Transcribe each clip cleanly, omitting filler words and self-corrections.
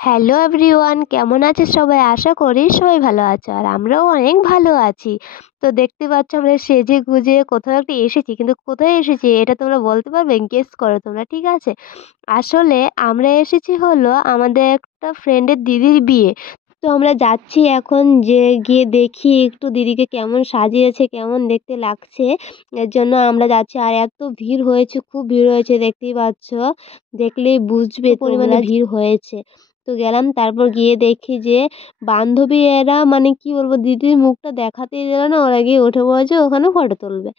Hello everyone, কেমন আছে সবাই? আশা করি সবাই ভালো আছো আর আমরাও অনেক ভালো আছি। তো দেখতে পাচ্ছ আমরা সেজে গুজে কোথাও একটা এসেছি, কিন্তু কোথায় এসেছি এটা তোমরা বলতে পারবে? গেস করো তোমরা, ঠিক আছে? আসলে আমরা এসেছি হলো আমাদের একটা ফ্রেন্ডের দিদির বিয়ে। তো আমরা যাচ্ছি এখন, যে গিয়ে দেখি একটু দিদিকে কেমন সাজিয়েছে, কেমন দেখতে লাগছে। এর জন্য আমরা যাচ্ছি, আর এত ভিড় হয়েছে, খুব ভিড় হয়েছে, দেখতেই পাচ্ছ। দেখলেই বুঝবে পরিমাণে ভিড় হয়েছে। তো গেলাম, তারপর গিয়ে দেখি যে বান্ধবী এরা, মানে কি বলবো, দিদির মুখটা দেখাতেই দিল না, ওরা গিয়ে উঠে পড়েছে ওখানে ফটো তুলবে।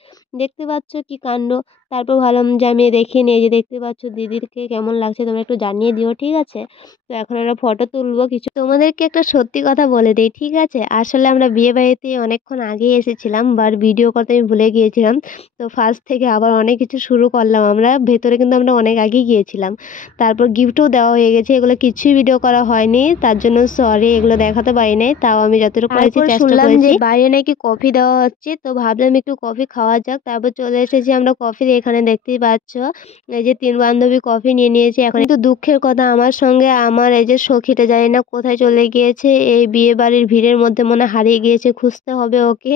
দেখতে পাচ্ছ কি কাণ্ড। তারপর ভাবলাম যে আমি দেখে নিই, যে দেখতে পাচ্ছ দিদিরকে কেমন লাগছে তোমরা একটু জানিয়ে দিও, ঠিক আছে? তো এখন আমরা ফটো তুলবো কিছু। তোমাদেরকে একটা সত্যি কথা বলে দিই, ঠিক আছে? আসলে আমরা বিয়ে বাড়িতে অনেকক্ষণ আগেই এসেছিলাম, বাট ভিডিও করতে আমি ভুলে গিয়েছিলাম। তো ফার্স্ট থেকে আবার অনেক কিছু শুরু করলাম আমরা, ভেতরে কিন্তু আমরা অনেক আগেই গিয়েছিলাম। তারপর গিফটও দেওয়া হয়ে গেছে, এগুলো কিছুই ভিডিও করা হয়নি, তার জন্য সরি, এগুলো দেখাতে পারি নাই। তাও আমি যতটুকু করেছি চেষ্টা করেছি। বাইরে নাকি কফি দেওয়া হচ্ছে, তো ভাবলাম একটু কফি খাওয়া যাক। তারপর চলে এসেছি আমরা কফি, এখানে দেখতেই পাচ্ছ এই যে 3 বান্ধবী কফি নিয়ে নিয়েছে। এখন কিন্তু দুঃখের কথা, আমার সঙ্গে আমার এই যে সখীটা জানি না কোথায় চলে গিয়েছে, এই বিয়ে বাড়ির ভিড়ের মধ্যে মনে হারিয়ে গিয়েছে, খুঁজতে হবে ওকে।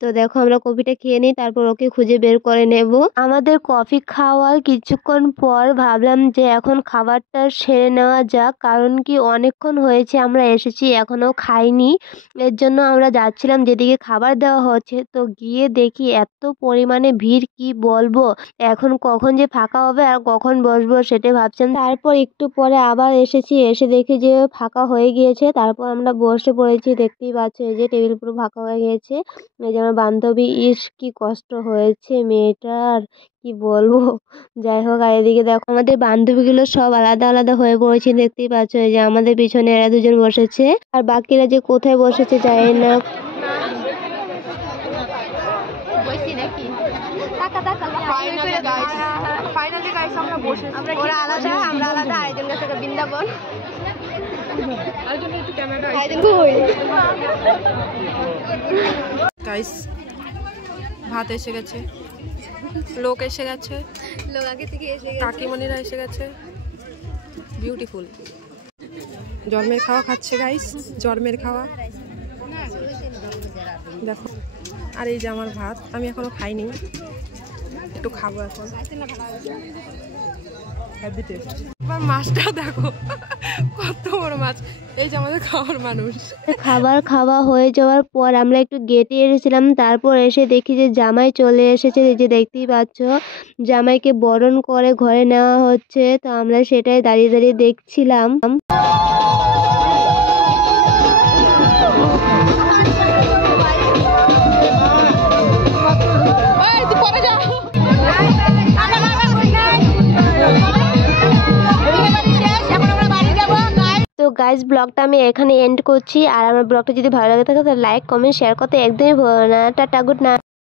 তো দেখো আমরা কফিটা খেয়ে নিই, তারপর ওকে খুঁজে বের করে নেব। আমাদের কফি খাওয়ার কিছুক্ষণ পর ভাবলাম যে এখন খাবারটা সেরে নেওয়া যাক, কারণ কি অনেকক্ষণ হয়েছে আমরা এসেছি এখনো খাইনি। এর জন্য আমরা যাচ্ছিলাম যেদিকে খাবার দেওয়া হচ্ছে, তো গিয়ে দেখি এত পরিমাণে ভিড়, কি বলবো। এখন কখন যে ফাঁকা হবে আর কখন বসবো সেটাই ভাবছিলাম। তারপর একটু পরে আবার এসেছি, এসে দেখি যে ফাঁকা হয়ে গিয়েছে। তারপর আমরা বসে পড়েছি, দেখতেই পাচ্ছ এই যে টেবিল পুরো ফাঁকা হয়ে গিয়েছে। এই যে আমার বান্ধবী, ইস কি কষ্ট হয়েছে মেয়েটার, কি বলবো। যাই হোক, আর এদিকে দেখো আমাদের বান্ধবীগুলো সব আলাদা আলাদা হয়ে পড়েছে, দেখতেই পাচ্ছ। এই যে আমাদের পিছনে এরা দুজন বসেছে, আর বাকিরা যে কোথায় বসেছে জানি না। গাইস ভাত এসে গেছে, লোক এসে গেছে, লোক আগে থেকে এসে গেছে, কাকিমণিরা এসে গেছে, বিউটিফুল। জন্মের খাওয়া খাচ্ছে গাইস, জন্মের খাওয়া দেখো। আর এই যে আমার ভাত, আমি এখনো খাইনি, একটু খাবো এখন। এবার মাছটাও দেখো কত বড় মাছ, এই যে আমাদের খাওয়ার মানুষ। খাবার খাওয়া হয়ে যাওয়ার পর আমরা একটু গেটে এসেছিলাম, তারপর এসে দেখি যে জামাই চলে এসেছে। এই যে দেখতেই পাচ্ছ, জামাইকে বরণ করে ঘরে নেওয়া হচ্ছে, তো আমরা সেটাই দাঁড়িয়ে দাঁড়িয়ে দেখছিলাম। তো গাইজ, ব্লগটা আমি এখানে এন্ড করছি। আর আমার ব্লগটা যদি ভালো লাগে থাকে তাহলে লাইক, কমেন্ট, শেয়ার করতে একদমই ভুলো না। Tata, good night.